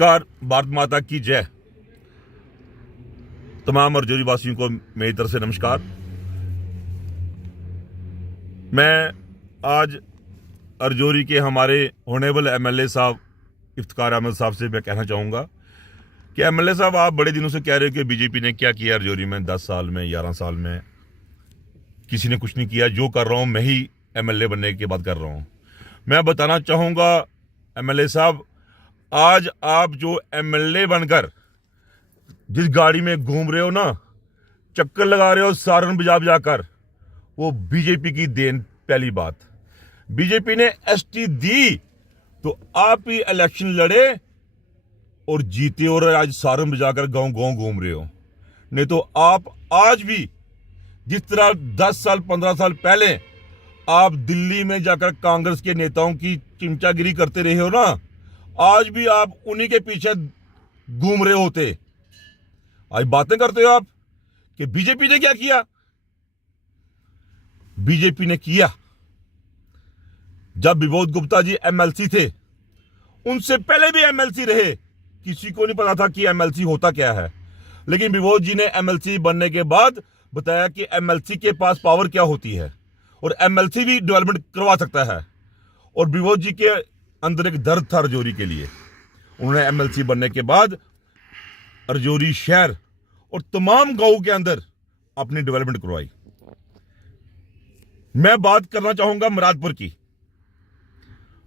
नमस्कार, भारत माता की जय। तमाम अर्जोरी वासियों को मेरी तरफ से नमस्कार। मैं आज अर्जोरी के हमारे ऑनरेबल एमएलए साहब इफ्तिकार अहमद साहब से मैं कहना चाहूँगा कि एमएलए साहब, आप बड़े दिनों से कह रहे हो कि बीजेपी ने क्या किया अर्जोरी में 10 साल में 11 साल में। किसी ने कुछ नहीं किया। जो कर रहा हूँ मैं ही एमएलए बनने के बाद कर रहा हूँ। मैं बताना चाहूँगा एमएलए साहब, आज आप जो एमएलए बनकर जिस गाड़ी में घूम रहे हो ना, चक्कर लगा रहे हो सारन बजा बजा कर, वो बीजेपी की देन। पहली बात, बीजेपी ने एसटी दी तो आप ही इलेक्शन लड़े और जीते और आज सारन बजाकर गांव गांव घूम रहे हो। नहीं तो आप आज भी जिस तरह 10 साल 15 साल पहले आप दिल्ली में जाकर कांग्रेस के नेताओं की चिमचागिरी करते रहे हो ना, आज भी आप उन्हीं के पीछे घूम रहे होते। आज बातें करते हो आप कि बीजेपी ने क्या किया। बीजेपी ने किया, जब विबोध गुप्ता जी एमएलसी थे, उनसे पहले भी एमएलसी रहे, किसी को नहीं पता था कि एमएलसी होता क्या है। लेकिन विबोध जी ने एमएलसी बनने के बाद बताया कि एमएलसी के पास पावर क्या होती है और एमएलसी भी डेवलपमेंट करवा सकता है। और विबोध जी के अंदर एक दर्द था अर्जोरी के लिए। उन्होंने एमएलसी बनने के बाद अर्जोरी शहर और तमाम गांव के अंदर अपनी डेवलपमेंट करवाई। मैं बात करना चाहूंगा मुरादपुर की।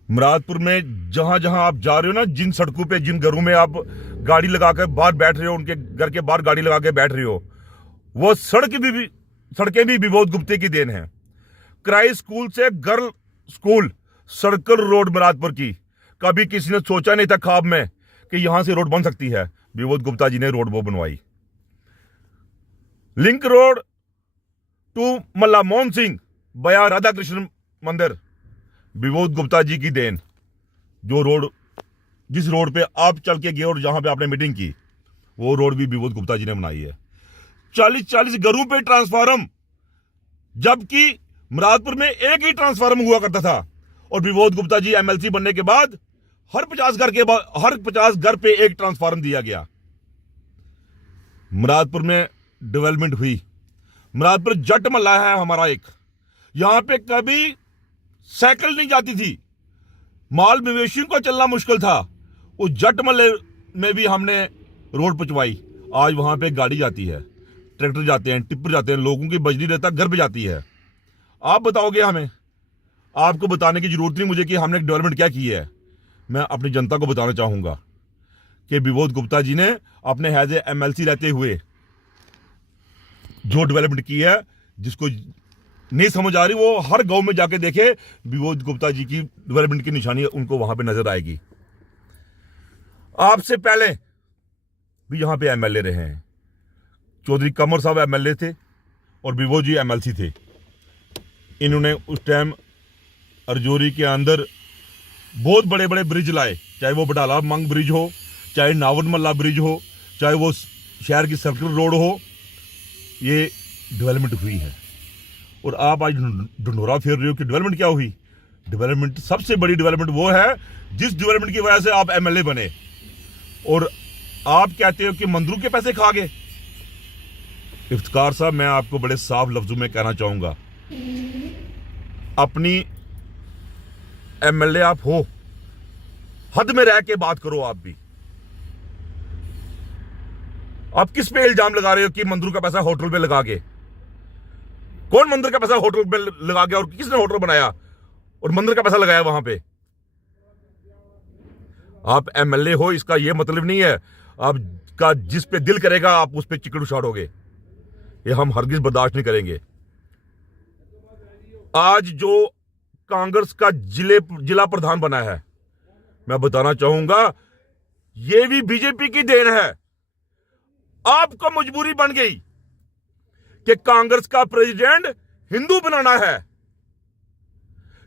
मुरादपुर में जहां जहां आप जा रहे हो ना, जिन सड़कों पे जिन घरों में आप गाड़ी लगाकर बाहर बैठ रहे हो, उनके घर के बाहर गाड़ी लगा के बैठ रहे हो, वो सड़कें भी विबोध गुप्ते की देन है। क्राइस्ट स्कूल से girl school circle road Muradpur की, कभी किसी ने सोचा नहीं था ख्वाब में कि यहां से रोड बन सकती है। विबोध गुप्ता जी ने रोड वो बनवाई। लिंक रोड टू मल्ला मोहन सिंह बया राधा कृष्ण मंदिर, विबोध गुप्ता जी की देन। जो रोड, जिस रोड पे आप चल के गए और जहां पे आपने मीटिंग की, वो रोड भी विबोध गुप्ता जी ने बनाई है। 40-40 घरों पे ट्रांसफार्मर, जबकि मुरादपुर में एक ही ट्रांसफार्मर हुआ करता था। और विबोध गुप्ता जी एमएलसी बनने के बाद हर 50 घर पे एक ट्रांसफार्मर दिया गया। मुरादपुर में डेवलपमेंट हुई। मुरादपुर जट मल्ला है हमारा एक, यहां पे कभी साइकिल नहीं जाती थी, माल मवेशियों को चलना मुश्किल था। उस जट मल्ले में भी हमने रोड पहुंचवाई। आज वहां पे गाड़ी जाती है, ट्रैक्टर जाते हैं, टिप्पर जाते हैं, लोगों की बजरी रहता घर पे जाती है। आप बताओगे हमें, आपको बताने की जरूरत नहीं मुझे कि हमने डेवलपमेंट क्या की है। मैं अपनी जनता को बताना चाहूंगा कि विबोध गुप्ता जी ने अपने हैज एमएलसी रहते हुए जो डेवलपमेंट की है, जिसको नहीं समझ आ रही वो हर गांव में जाके देखे, विबोध गुप्ता जी की डेवलपमेंट की निशानी उनको वहां पे नजर आएगी। आपसे पहले भी यहां पे एमएलए रहे हैं। चौधरी कमर साहब एमएलए थे और विबोध जी एमएलसी थे। इन्होंने उस टाइम अर्जोरी के अंदर बहुत बड़े बड़े ब्रिज लाए, चाहे वो बटाला मंग ब्रिज हो, चाहे नावन मल्ला ब्रिज हो, चाहे वो शहर की सर्कल रोड हो। ये डेवलपमेंट हुई है। और आप आज ढंढोरा फेर रहे हो कि डेवलपमेंट क्या हुई। डेवलपमेंट, सबसे बड़ी डेवलपमेंट वो है जिस डेवलपमेंट की वजह से आप एमएलए बने। और आप कहते हो कि मंदिरों के पैसे खा गए। इफ्तिकार साहब, मैं आपको बड़े साफ लफ्जों में कहना चाहूंगा, अपनी एमएलए आप हो, हद में रह के बात करो। आप भी, आप किस पे इल्जाम लगा रहे हो कि मंदिरों का पैसा होटल पे लगा के? कौन मंदिर का पैसा होटल पे लगा गया और किसने होटल बनाया और मंदिर का पैसा लगाया वहां पे? आप एमएलए हो, इसका यह मतलब नहीं है आपका जिस पे दिल करेगा आप उस पे चिकड़ उछाड़ोगे। ये हम हरगिज बर्दाश्त नहीं करेंगे। आज जो कांग्रेस का जिला प्रधान बना है, मैं बताना चाहूंगा यह भी बीजेपी की देन है। आपको मजबूरी बन गई कि कांग्रेस का प्रेसिडेंट हिंदू बनाना है।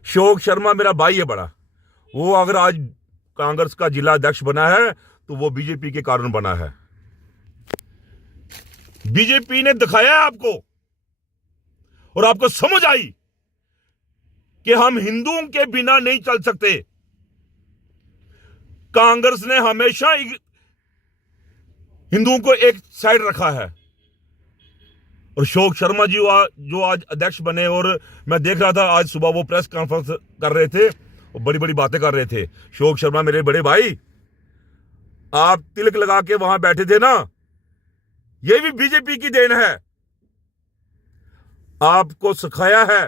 शोक शर्मा मेरा भाई है बड़ा, वो अगर आज कांग्रेस का जिला अध्यक्ष बना है तो वो बीजेपी के कारण बना है। बीजेपी ने दिखाया है आपको और आपको समझ आई कि हम हिंदुओं के बिना नहीं चल सकते। कांग्रेस ने हमेशा हिंदुओं को एक साइड रखा है। और अशोक शर्मा जी जो आज अध्यक्ष बने, और मैं देख रहा था आज सुबह वो प्रेस कॉन्फ्रेंस कर रहे थे और बड़ी बड़ी बातें कर रहे थे। अशोक शर्मा मेरे बड़े भाई, आप तिलक लगा के वहां बैठे थे ना, ये भी बीजेपी की देन है। आपको सिखाया है,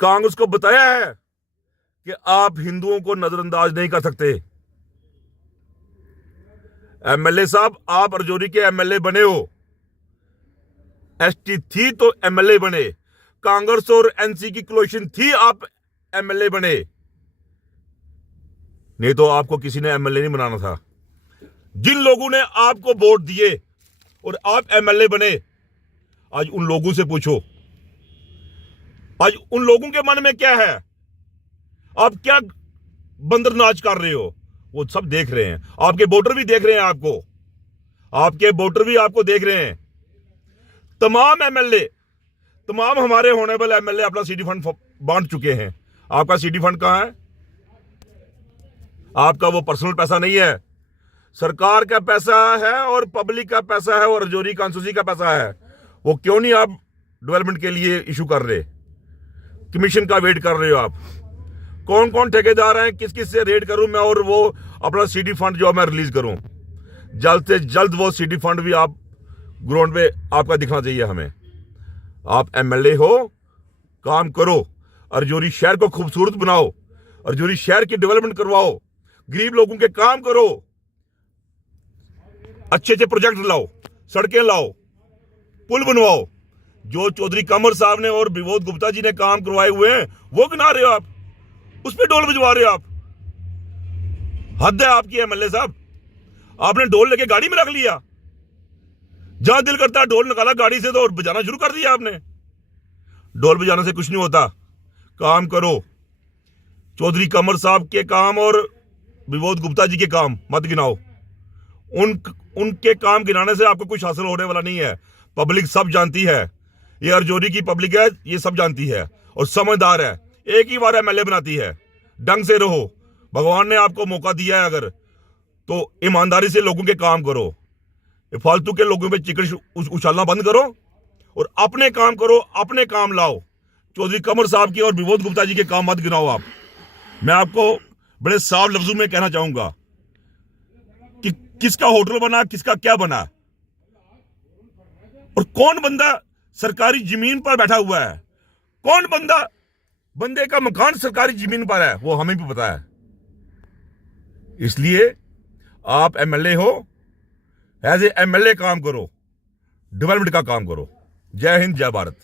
कांग्रेस को बताया है कि आप हिंदुओं को नजरअंदाज नहीं कर सकते। एमएलए साहब, आप राजौरी के एमएलए बने हो, एसटी थी तो एमएलए बने, कांग्रेस और एनसी की कोलिशन थी, आप एमएलए बने, नहीं तो आपको किसी ने एमएलए नहीं बनाना था। जिन लोगों ने आपको वोट दिए और आप एमएलए बने, आज उन लोगों से पूछो, आज उन लोगों के मन में क्या है, आप क्या बंदर नाच कर रहे हो, वो सब देख रहे हैं। आपके वोटर भी देख रहे हैं आपको, आपके वोटर भी आपको देख रहे हैं। तमाम एमएलए, तमाम हमारे होनेबल एमएलए अपना सीडी फंड बांट चुके हैं। आपका सीडी फंड कहां है? आपका वो पर्सनल पैसा नहीं है, सरकार का पैसा है और पब्लिक का पैसा है और राजौरी कॉन्स्टिट्यूंसी का पैसा है। वो क्यों नहीं आप डेवलपमेंट के लिए इशू कर रहे? कमीशन का वेट कर रहे हो आप? कौन कौन ठेकेदार हैं, किस किस से रेड करूं मैं और वो अपना सीडी फंड जो मैं रिलीज करूं? जल्द से जल्द वो सीडी फंड भी आप ग्राउंड पे आपका दिखना चाहिए हमें। आप एमएलए हो, काम करो, राजौरी शहर को खूबसूरत बनाओ, राजौरी शहर की डेवलपमेंट करवाओ, गरीब लोगों के काम करो, अच्छे अच्छे प्रोजेक्ट लाओ, सड़कें लाओ, पुल बनवाओ। जो चौधरी कमर साहब ने और विनोद गुप्ता जी ने काम करवाए हुए हैं वो गिना रहे हो आप, उस पर ढोल बजवा रहे हो आप। हद है आपकी एमएलए साहब, आपने ढोल लेके गाड़ी में रख लिया, जहां दिल करता है ढोल निकाला गाड़ी से तो और बजाना शुरू कर दिया आपने। ढोल बजाने से कुछ नहीं होता, काम करो। चौधरी कमर साहब के काम और विनोद गुप्ता जी के काम मत गिनाओ, उनके काम गिनाने से आपको कुछ हासिल होने वाला नहीं है। पब्लिक सब जानती है, ये राजौरी की पब्लिक है, ये सब जानती है और समझदार है। एक ही बार एमएलए बनाती है, ढंग से रहो। भगवान ने आपको मौका दिया है अगर, तो ईमानदारी से लोगों के काम करो। फालतू के लोगों पे चिकन उछालना बंद करो और अपने काम करो, अपने काम लाओ। चौधरी कमर साहब की और विनोद गुप्ता जी के काम मत गिनाओ आप। मैं आपको बड़े साफ लफ्जों में कहना चाहूंगा कि किसका होटल बना, किसका क्या बना, और कौन बंदा सरकारी जमीन पर बैठा हुआ है, कौन बंदे का मकान सरकारी जमीन पर है, वो हमें भी पता है। इसलिए आप एमएलए हो, एज ए एमएलए काम करो, डेवलपमेंट का काम करो। जय हिंद, जय भारत।